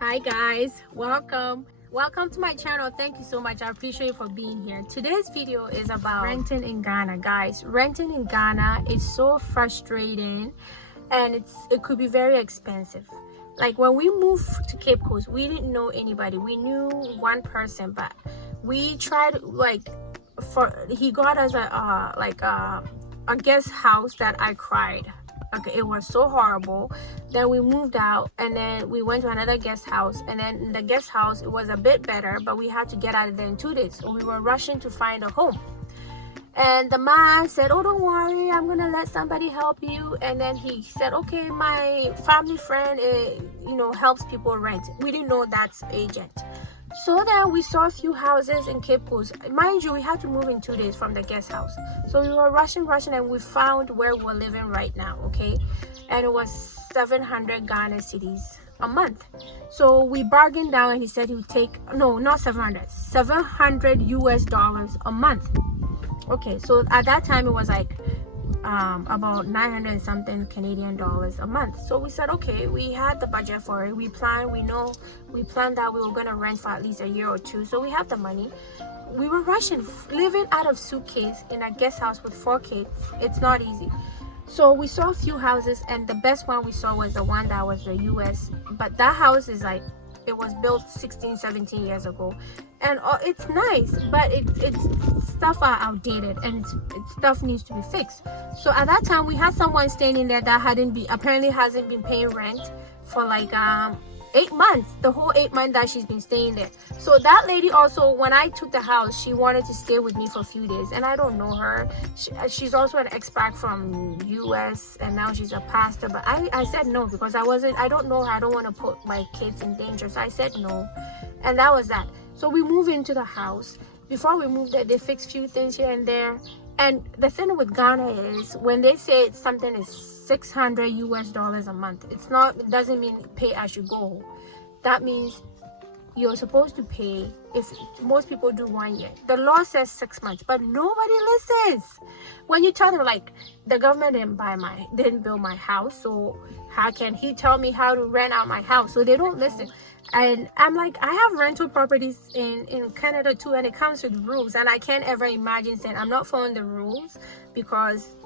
Hi guys, welcome to my channel. Thank you so much. I appreciate you for being here. Today's video is about renting in Ghana. Guys, renting in Ghana is so frustrating and it could be very expensive. Like when we moved to Cape Coast, we didn't know anybody. We knew one person, but we tried he got us a guest house that I cried. Okay, it was so horrible. Then we moved out and then we went to another guest house, and then in the guest house it was a bit better, but we had to get out of there in 2 days, so we were rushing to find a home. And the man said, oh, don't worry, I'm gonna let somebody help you. And then he said, okay, my family friend helps people rent. We didn't know that's agent. So then we saw a few houses in Cape Coast. Mind you, we had to move in 2 days from the guest house. So we were rushing, and we found where we're living right now, okay? And it was 700 Ghana cedis a month. So we bargained down and he said he would take, no, not 700 US dollars a month. Okay, so at that time it was like about 900 and something Canadian dollars a month. So we said, okay, we had the budget for it. We planned that we were going to rent for at least a year or two. So we had the money. We were rushing, living out of suitcase in a guest house with 4 kids. It's not easy. So we saw a few houses, and the best one we saw was the one that was the US. But that house is like, it was built 16-17 years ago, and it's nice, but it's stuff are outdated and it's stuff needs to be fixed. So at that time we had someone staying in there that apparently hasn't been paying rent for like 8 months, the whole 8 months that she's been staying there. So that lady also, when I took the house, she wanted to stay with me for a few days, and I don't know her. She's also an expat from US, and now she's a pastor, but I said no because I don't know her. I don't want to put my kids in danger, so I said no, and that was that. So we moved into the house. Before we moved there, they fixed few things here and there. And the thing with Ghana is, when they say something is 600 US dollars a month, it doesn't mean pay as you go. That means you're supposed to pay, if most people do 1 year. The law says 6 months, but nobody listens. When you tell them, like, the government didn't build my house, so how can he tell me how to rent out my house? So they don't listen. And I'm like, I have rental properties in Canada too, and it comes with rules, and I can't ever imagine saying I'm not following the rules because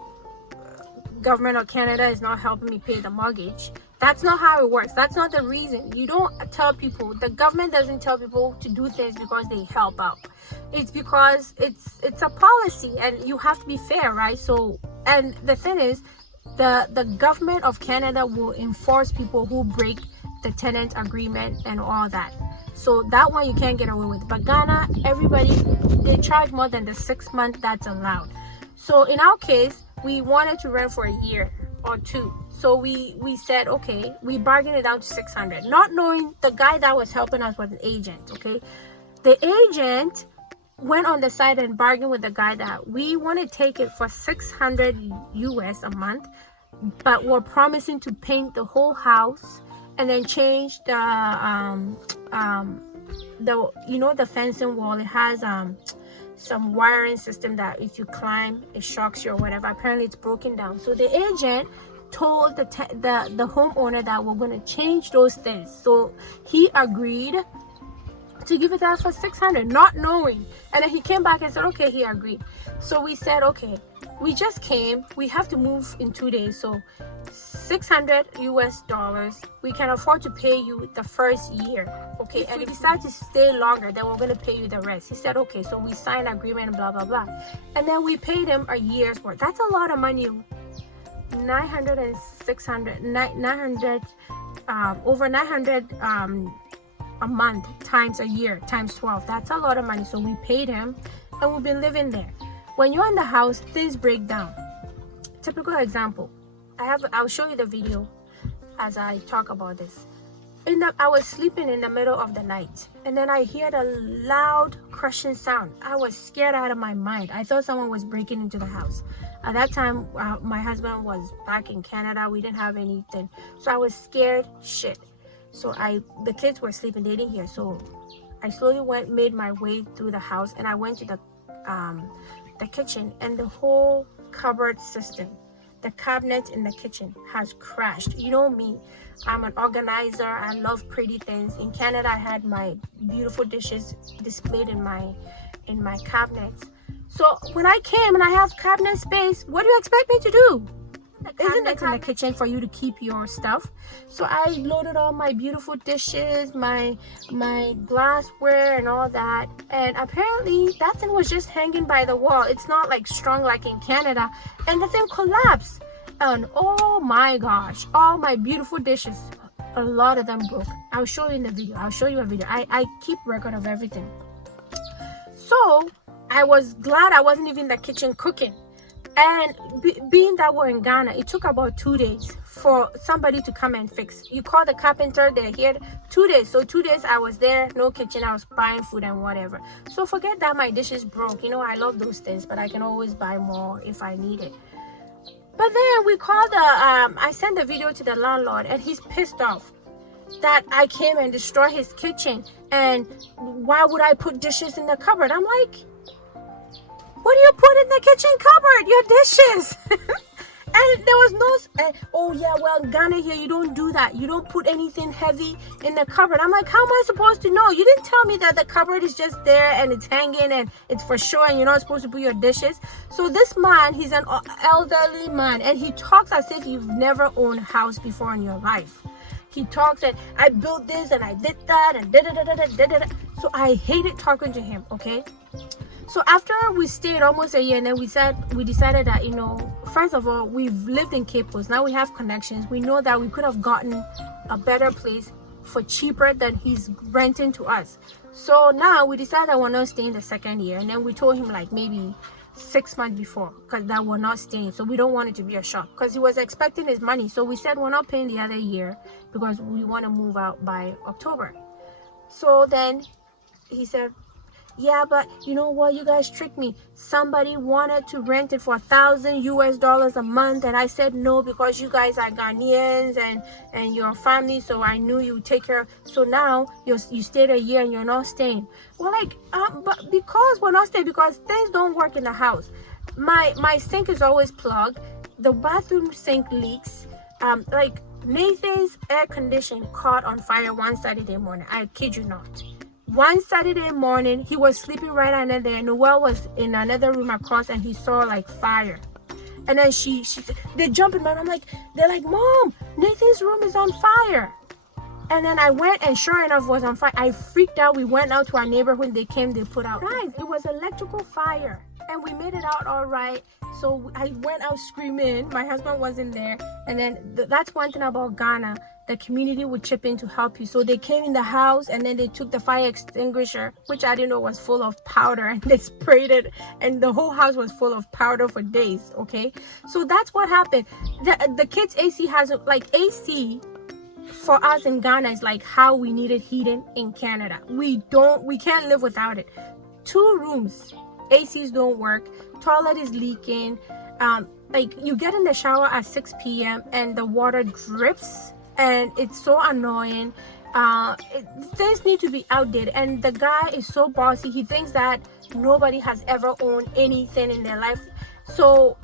government of Canada is not helping me pay the mortgage. That's not how it works. That's not the reason. You don't tell people, the government doesn't tell people to do things because they help out. It's because it's a policy, and you have to be fair, right? So, and the thing is, the government of Canada will enforce people who break the tenant agreement and all that. So that one you can't get away with. But Ghana, they charge more than the 6 month that's allowed. So in our case, we wanted to rent for a year or two. So we said, okay, we bargained it down to 600, not knowing the guy that was helping us was an agent. Okay, the agent went on the side and bargained with the guy that we want to take it for 600 US a month, but we're promising to paint the whole house and then change the fencing wall. It has some wiring system that if you climb it shocks you or whatever. Apparently it's broken down. So the agent told the homeowner that we're going to change those things. So he agreed to give it to us for 600, not knowing. And then he came back and said, okay, he agreed. So we said, okay, we just came, we have to move in 2 days, so 600 US dollars, we can afford to pay you the first year, okay? And if you decide to stay longer, then we're going to pay you the rest. He said, okay. So we signed an agreement, blah blah blah, and then we paid him a year's worth. That's a lot of money. 900 and 600, 900 over 900 a month times a year times 12. That's a lot of money. So we paid him, and we've been living there. When you're in the house, things break down. Typical example, I'll show you the video as I talk about this. I was sleeping in the middle of the night, and then I heard a loud crushing sound. I was scared out of my mind. I thought someone was breaking into the house. At that time, my husband was back in Canada. We didn't have anything, so I was scared shit. So the kids were sleeping, they didn't hear. So I slowly made my way through the house, and I went to the kitchen, and the whole cupboard system, the cabinet in the kitchen has crashed. You know me, I'm an organizer. I love pretty things. In Canada, I had my beautiful dishes displayed in my cabinets. So when I came and I have cabinet space, what do you expect me to do? Isn't it in the kitchen for you to keep your stuff? So I loaded all my beautiful dishes, my glassware and all that, and apparently that thing was just hanging by the wall. It's not like strong like in Canada, and the thing collapsed. And oh my gosh, all my beautiful dishes, a lot of them broke. I'll show you in the video. I'll show you a video. I keep record of everything. So I was glad I wasn't even in the kitchen cooking. And being that we're in Ghana, it took about 2 days for somebody to come and fix. You call the carpenter, they're here 2 days. So 2 days I was there, no kitchen, I was buying food and whatever. So forget that my dishes broke. You know, I love those things, but I can always buy more if I need it. But then we called I sent the video to the landlord, and he's pissed off that I came and destroyed his kitchen. And why would I put dishes in the cupboard? I'm like, what do you put in the kitchen cupboard? Your dishes. And there was no, oh yeah, well, Ghana here, you don't do that. You don't put anything heavy in the cupboard. I'm like, how am I supposed to know? You didn't tell me that the cupboard is just there and it's hanging and it's for sure and you're not supposed to put your dishes. So this man, he's an elderly man, and he talks as if you've never owned a house before in your life. He talks and I built this and I did that and da-da-da-da-da-da-da. So I hated talking to him, okay? So after we stayed almost a year, and then we decided that, you know, first of all, we've lived in Cape Coast. Now we have connections. We know that we could have gotten a better place for cheaper than he's renting to us. So now we decided that we're not staying the second year. And then we told him like maybe 6 months before, because that we're not staying. So we don't want it to be a shock, because he was expecting his money. So we said we're not paying the other year because we want to move out by October. So then he said, yeah, but you know what, you guys tricked me. Somebody wanted to rent it for $1,000 a month, and I said no because you guys are Ghanaians and your family, so I knew you would take care. So now you stayed a year and you're not staying. We're like, but because we're not staying, because things don't work in the house. My sink is always plugged. The bathroom sink leaks. Like Nathan's air conditioner caught on fire one Saturday morning. I kid you not. One Saturday morning, he was sleeping right under there. Noelle was in another room across, and he saw like fire. And then they jump in my room. They're like, Mom, Nathan's room is on fire. And then I went, and sure enough, it was on fire. I freaked out. We went out to our neighborhood. They came, they put out. Guys, it was electrical fire, and we made it out all right. So I went out screaming. My husband wasn't there. And then that's one thing about Ghana. The community would chip in to help you. So they came in the house, and then they took the fire extinguisher, which I didn't know was full of powder, and they sprayed it, and the whole house was full of powder for days. Okay, so that's what happened. The kids' AC has like AC for us in Ghana is like how we needed heating in Canada. We can't live without it. 2 rooms, ACs don't work, toilet is leaking. Like you get in the shower at 6 p.m. and the water drips, and it's so annoying. Things need to be outdated, and the guy is so bossy. He thinks that nobody has ever owned anything in their life. So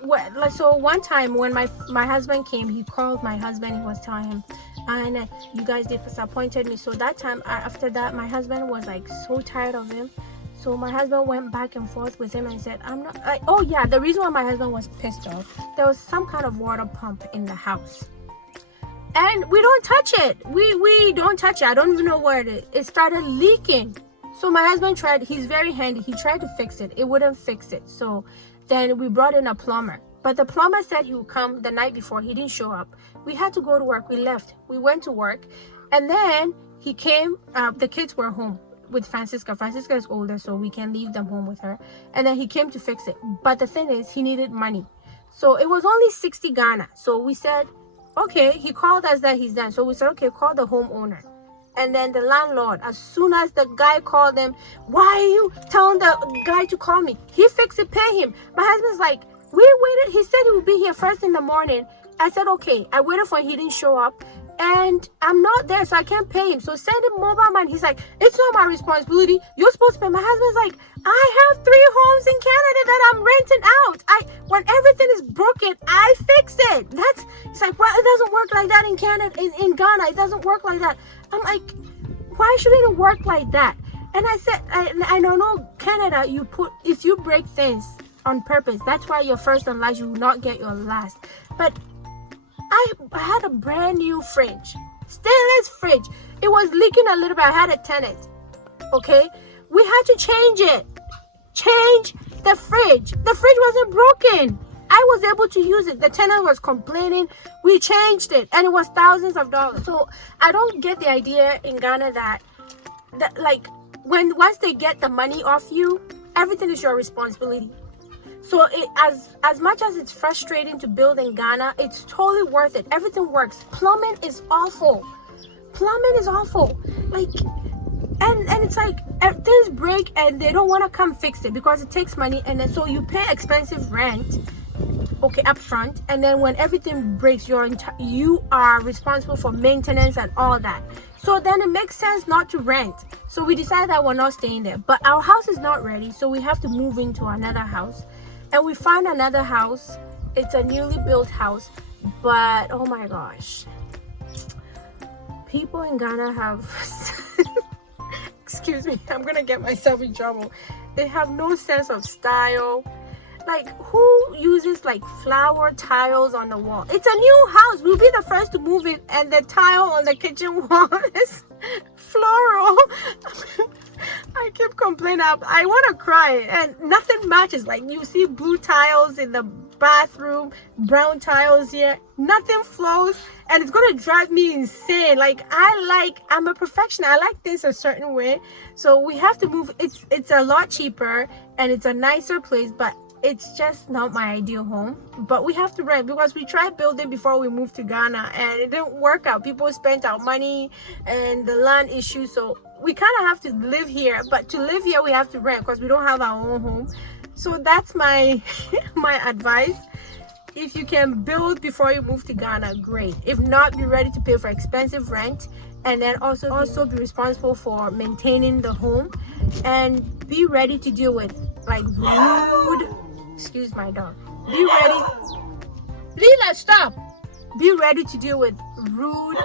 one time when my husband came, he called my husband. He was telling him, and you guys disappointed me. So that time, after that, my husband was like so tired of him. So my husband went back and forth with him and said, I'm not like, oh yeah, the reason why my husband was pissed off, there was some kind of water pump in the house. And we don't touch it. We don't touch it. I don't even know where it is. It started leaking. So my husband tried, he's very handy. He tried to fix it. It wouldn't fix it. So then we brought in a plumber. But the plumber said he would come the night before. He didn't show up. We had to go to work. We left. We went to work. And then he came. The kids were home with Francisca. Francisca is older, so we can leave them home with her. And then he came to fix it. But the thing is, he needed money. So it was only 60 Ghana. So we said, okay, he called us that he's done. So we said, okay, call the homeowner. And then the landlord, as soon as the guy called them, why are you telling the guy to call me? He fixed it, pay him. My husband's like, we waited. He said he would be here first in the morning. I said, okay. I waited for him. He didn't show up. and I'm not there, so I can't pay him. So send him mobile money. He's like, it's not my responsibility. You're supposed to pay. My husband's like, I have 3 homes in Canada that I'm renting out. When everything is broken, I fix it. It's like, well, it doesn't work like that in Canada, in Ghana. It doesn't work like that. I'm like, why shouldn't it work like that? And I said, I don't know, Canada, if you break things on purpose, that's why your first and last, you will not get your last. But I had a brand new fridge, stainless fridge. It was leaking a little bit. I had a tenant. Okay, we had to change the fridge. The fridge wasn't broken. I was able to use it. The tenant was complaining. We changed it, and it was thousands of dollars. So I don't get the idea in Ghana that like once they get the money off you, everything is your responsibility. So as much as it's frustrating to build in Ghana, it's totally worth it. Everything works. Plumbing is awful. Like, and it's like things break and they don't want to come fix it because it takes money, and then so you pay expensive rent, okay, up front, and then when everything breaks, you are responsible for maintenance and all that. So then it makes sense not to rent. So we decided that we're not staying there. But our house is not ready, so we have to move into another house. And we find another house. It's a newly built house, but oh my gosh, people in Ghana have excuse me, I'm gonna get myself in trouble. They have no sense of style. Like, who uses like flower tiles on the wall? It's a new house. We'll be the first to move it, and the tile on the kitchen wall is floral. I keep complaining. I want to cry, and nothing matches. Like, you see blue tiles in the bathroom, brown tiles here, nothing flows, and it's gonna drive me insane. Like, I'm a perfectionist. I like things a certain way, so we have to move. It's a lot cheaper and it's a nicer place, but it's just not my ideal home. But we have to rent because we tried building before we moved to Ghana and it didn't work out. People spent our money and the land issue, so we kind of have to live here. But to live here, we have to rent because we don't have our own home. So that's my my advice. If you can build before you move to Ghana, great. If not, be ready to pay for expensive rent, and then also be responsible for maintaining the home, and be ready to deal with like rude, excuse my dog, be ready, Lila, stop, be ready to deal with rude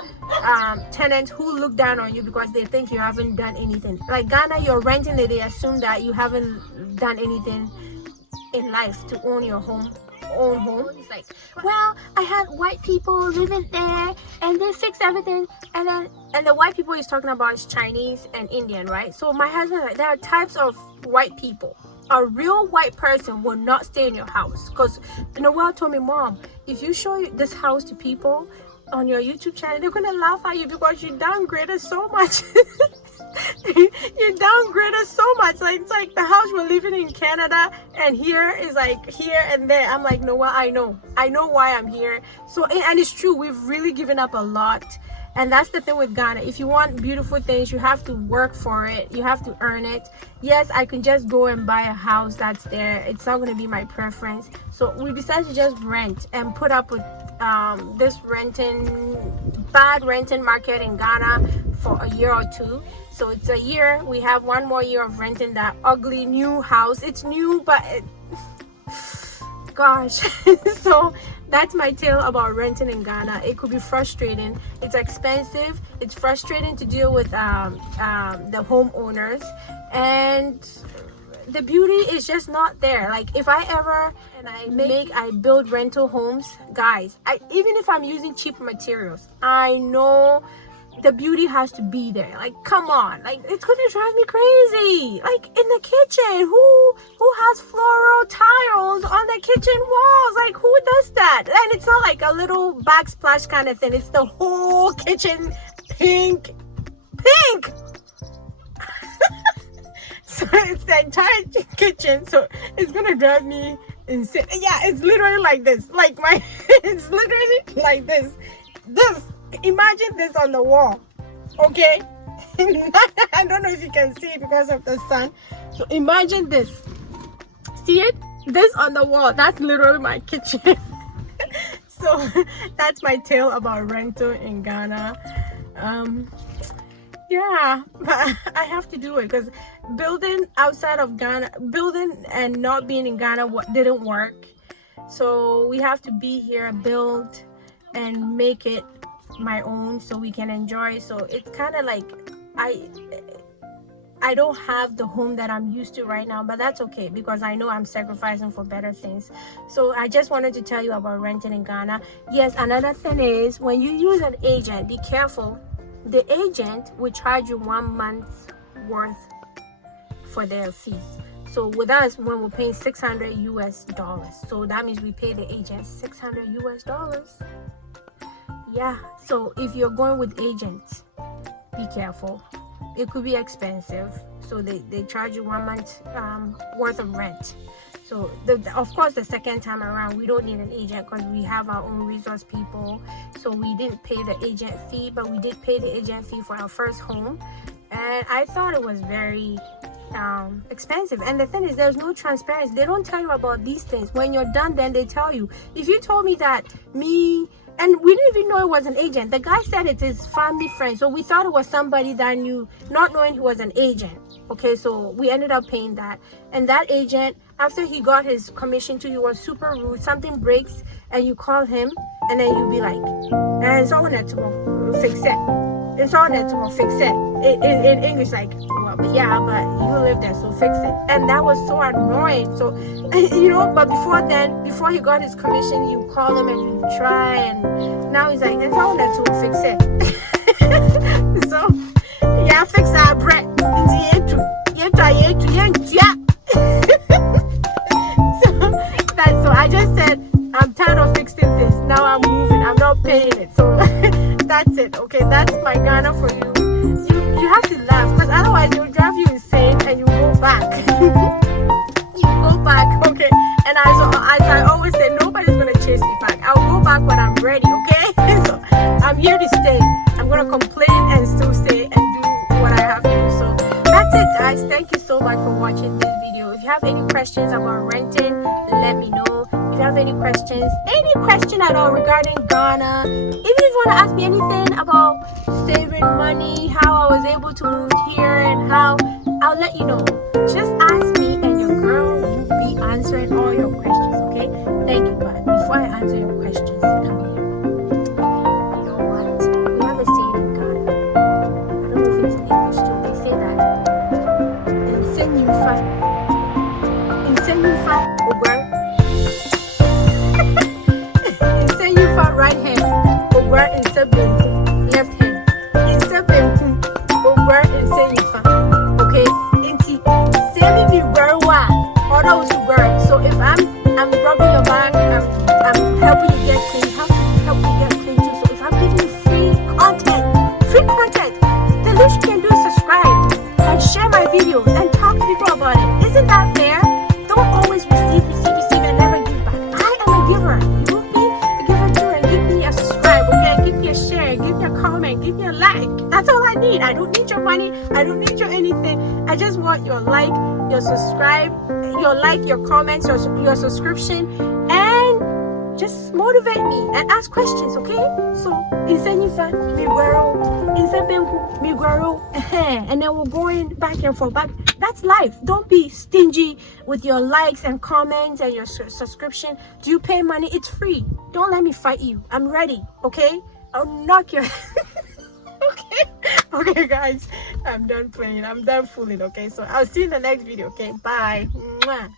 tenants who look down on you because they think you haven't done anything. Like Ghana, you're renting it, they assume that you haven't done anything in life to own your own home. It's like, well, I had white people living there and they fixed everything, and the white people he's talking about is Chinese and Indian, right? So my husband, like, there are types of white people. A real white person will not stay in your house, because Noel told me, Mom, if you show this house to people on your YouTube channel, they're gonna laugh at you because you downgraded so much. You downgraded so much. Like, it's like the house we're living in Canada, and here is like here and there. I'm like, no, well, I know why I'm here. So, and it's true, we've really given up a lot. And that's the thing with Ghana. If you want beautiful things, you have to work for it. You have to earn it. Yes, I can just go and buy a house that's there. It's not going to be my preference. So we decided to just rent and put up with this bad renting market in Ghana for a year or two. So it's a year. We have one more year of renting that ugly new house. It's new, but gosh. So that's my tale about renting in Ghana. It could be frustrating. It's expensive. It's frustrating to deal with the homeowners, and the beauty is just not there. Like, if I ever I build rental homes, guys, even if I'm using cheap materials, I know the beauty has to be there. Like, come on, like, it's gonna drive me crazy. Like, in the kitchen, who has floral tiles on the kitchen walls? Like, who does that? And it's not like a little backsplash kind of thing. It's the whole kitchen pink. So it's the entire kitchen. So it's gonna drive me insane. Yeah, it's literally like this. Like, it's literally like this. Imagine this on the wall, okay? I don't know if you can see it because of the sun. So imagine this. See it? This on the wall. That's literally my kitchen. So that's my tale about rental in Ghana. Yeah, but I have to do it because building outside of Ghana, building and not being in Ghana didn't work. So we have to be here, build and make it my own so we can enjoy. So it's kind of like I don't have the home that I'm used to right now, but that's okay because I know I'm sacrificing for better things. So I just wanted to tell you about renting in Ghana. Yes, another thing is when you use an agent, be careful. The agent will charge you 1 month's worth for their fees. So with us, when we're paying $600 US, so that means we pay the agent $600 US. Yeah, so if you're going with agents, be careful. It could be expensive. So they charge you 1 month worth of rent. So of course the second time around we don't need an agent because we have our own resource people. So we didn't pay the agent fee, but we did pay the agent fee for our first home. And I thought it was very expensive. And the thing is, there's no transparency. They don't tell you about these things. When you're done, then they tell you. If you told me that and we didn't even know it was an agent. The guy said it's his family friend. So we thought it was somebody that knew, not knowing he was an agent. Okay, so we ended up paying that. And that agent, after he got his commission too, he was super rude. Something breaks and you call him and then you be like, and someone had to fix it. It's all that to fix it. In English, like, well, but yeah, but you live there, so fix it. And that was so annoying. So, you know, but before he got his commission, you call him and you try, and now he's like, it's all that to fix it. So, yeah, fix our bread. So I just said, I'm tired of fixing this. Now I'm moving. I'm not paying it. So that's it. Okay, that's my Ghana for you. You have to laugh because otherwise it'll drive you insane and you go back. You go back, okay? And as I always say, nobody's gonna chase me back. I'll go back when I'm ready, okay? So I'm here to stay. I'm gonna complain and still stay and do what I have to do. So that's it, guys. Thank you so much for watching this video. If you have any questions about renting, let me know. If you have any question at all regarding Ghana, even if you want to ask me anything about saving money, how I was able to move here and how, I'll let you know. Just ask me and your girl will be answering all your questions, okay? Thank you. But before I answer your questions, come here. You know what? We have a saying in Ghana. I don't know if it's in English too. They say that right hand over and left hand. Over and okay? Send me very well. So if I'm rubbing your back, I'm helping you get clean. How to help you get clean too? So if I'm giving you free content, the least you can do is subscribe and share my videos and talk to people about it. Isn't that fair? Don't always receive and never give back. I am a giver. You will be a giver too, and give me a subscribe, okay? Give me a share, give me a comment, give me a like. That's all I need. I don't need your money. I don't need your anything. I just want your like, your subscribe, your comments, your subscription, and just motivate me and ask questions, okay? So, and then we're going back and forth. That's life. Don't be stingy with your likes and comments and your subscription. Do you pay money? It's free. Don't let me fight you. I'm ready, okay? I'll knock your okay guys, I'm done playing. I'm done fooling, okay? So I'll see you in the next video, okay? Bye. Mwah.